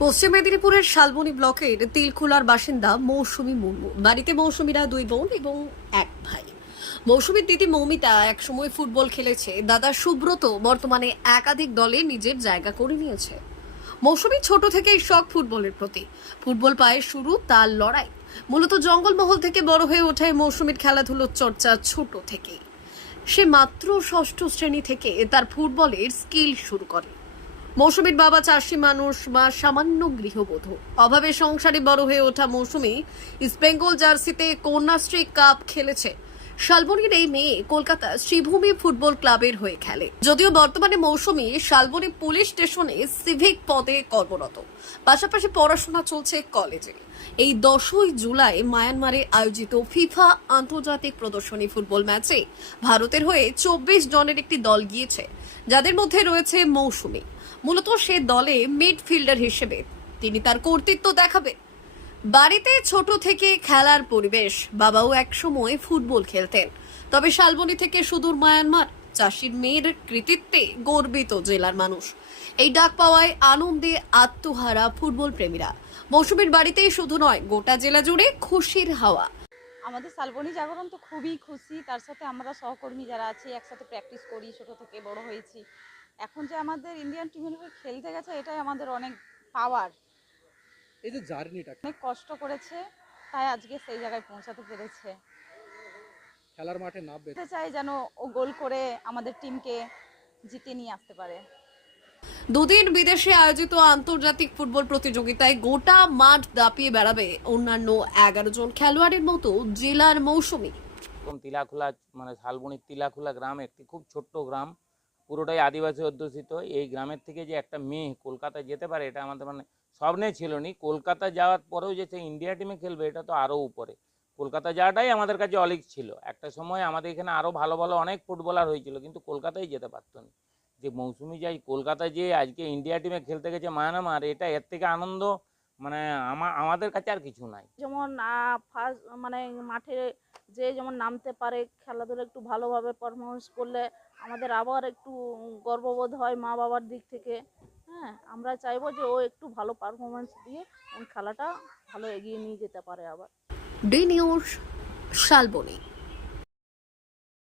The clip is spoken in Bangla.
পশ্চিম মেদিনীপুরের শালবনী ব্লকের তিলখোলার বাসিন্দা মৌসুমী মুর্মু। বাড়িতে মৌসুমীরা দুই বোন এবং এক ভাই। মৌসুমীর দিদি মৌমিতা একসময় ফুটবল খেলেছে। দাদা সুব্রত বর্তমানে একাধিক দলে নিজের জায়গা করে নিয়েছে। মৌসুমী ছোট থেকেই শখ ফুটবলের প্রতি। ফুটবল পায়ে শুরু তার লড়াই। মূলত জঙ্গলমহল থেকে বড় হয়ে ওঠে মৌসুমীর খেলাধুলোর চর্চা ছোট থেকেই। সে মাত্র ষষ্ঠ শ্রেণী থেকে তার ফুটবলের স্কিল শুরু করে। মৌসুমীর বাবা চাষি মানুষ, মা সামান্য গৃহবধূ। অভাবে সংসারে বড় হয়ে ওঠা মৌসুমী ইস্ট বেঙ্গল জার্সিতে কন্যাশ্রী কাপ খেলেছে। শালবনীর এই মেয়ে কলকাতা শ্রীভূমি ফুটবল ক্লাবের হয়ে খেলে। যদিও বর্তমানে মৌসুমী শালবনী পুলিশ স্টেশনে সিভিক পদে কর্মরত, পাশাপাশি পড়াশোনা চলছে কলেজে। এই 10ই জুলাই মায়ানমারে আয়োজিত ফিফা আন্তর্জাতিক প্রদর্শনী ফুটবল ম্যাচে ভারতের হয়ে 24 জনের একটি দল গিয়েছে, যাদের মধ্যে রয়েছে মৌসুমী। মূলত সে দলে মিডফিল্ডার হিসেবে তিনি তার কর্তৃত্ব দেখাবে। বাড়িতে ছোট থেকে খেলার পরিবেশ। বাবাও একসময় ফুটবল খেলতেন। তবে শালবনী থেকে সুদূর মায়ানমার চাষির মেয়ের কৃতিত্বে গর্বিত জেলার মানুষ। এই ডাক পাওয়ায় আনন্দে আত্মহারা ফুটবল প্রেমীরা। মৌসুমীর বাড়িতেই শুধু নয়, গোটা জেলা জুড়ে খুশির হাওয়া। আমাদের শালবনী জাগরণ তো খুবই খুশি। তার সাথে আমরা সহকর্মী যারা আছি একসাথে প্র্যাকটিস করি, ছোট থেকে বড় হয়েছি। এখন যে আমাদের ইন্ডিয়ান টিমের হয়ে খেলতে গেছে, এটাই আমাদের অনেক পাওয়ার। এই যে জার্নিটা, অনেক কষ্ট করেছে, তাই আজকে সেই জায়গায় পৌঁছাতে পেরেছে। খেলার মাঠে নামবে, চাই যেন ও গোল করে আমাদের টিমকে জিতে নিয়ে আসতে পারে। দুদিন বিদেশে আয়োজিত আন্তর্জাতিক ফুটবল প্রতিযোগিতায় গোটা মাঠ দাপিয়ে বেড়াবে অন্যান্য 11 জন খেলোয়াড়ের মতো জেলার মৌসুমী। তিলাখোলা মানে শালবনীর তিলাখোলা গ্রাম একটি খুব ছোট্ট গ্রাম, পুরোটাই আদিবাসী অধ্যুষিত। এই গ্রামের থেকে যে একটা মেয়ে কলকাতায় যেতে পারে, এটা আমাদের মানে স্বপ্নে ছিল নি। কলকাতা যাওয়ার পরেও যে সে ইন্ডিয়া টিমে খেলবে, এটা তো আরও উপরে। কলকাতা যাওয়াটাই আমাদের কাছে অলিক ছিল। একটা সময় আমাদের এখানে আরও ভালো ভালো অনেক ফুটবলার হয়েছিল, কিন্তু কলকাতায় যেতে পারতো না। যে মৌসুমী যাই কলকাতায় যে আজকে ইন্ডিয়া টিমে খেলতে গেছে মায়ানমার, এটা এর থেকে আনন্দ মানে আমাদের কাছে আর কিছু নাই। যেমন ফার্স্ট মানে মাঠে যে যেমন নামতে পারে, খেলাধুলা একটু ভালোভাবে পারফরমেন্স করলে আমাদের আবার একটু গর্ববোধ হয় মা বাবার দিক থেকে। হ্যাঁ, আমরা চাইবো যে ও একটু ভালো পারফরমেন্স দিয়ে খেলাটা ভালো এগিয়ে নিয়ে যেতে পারে আবার। D news, Salboni.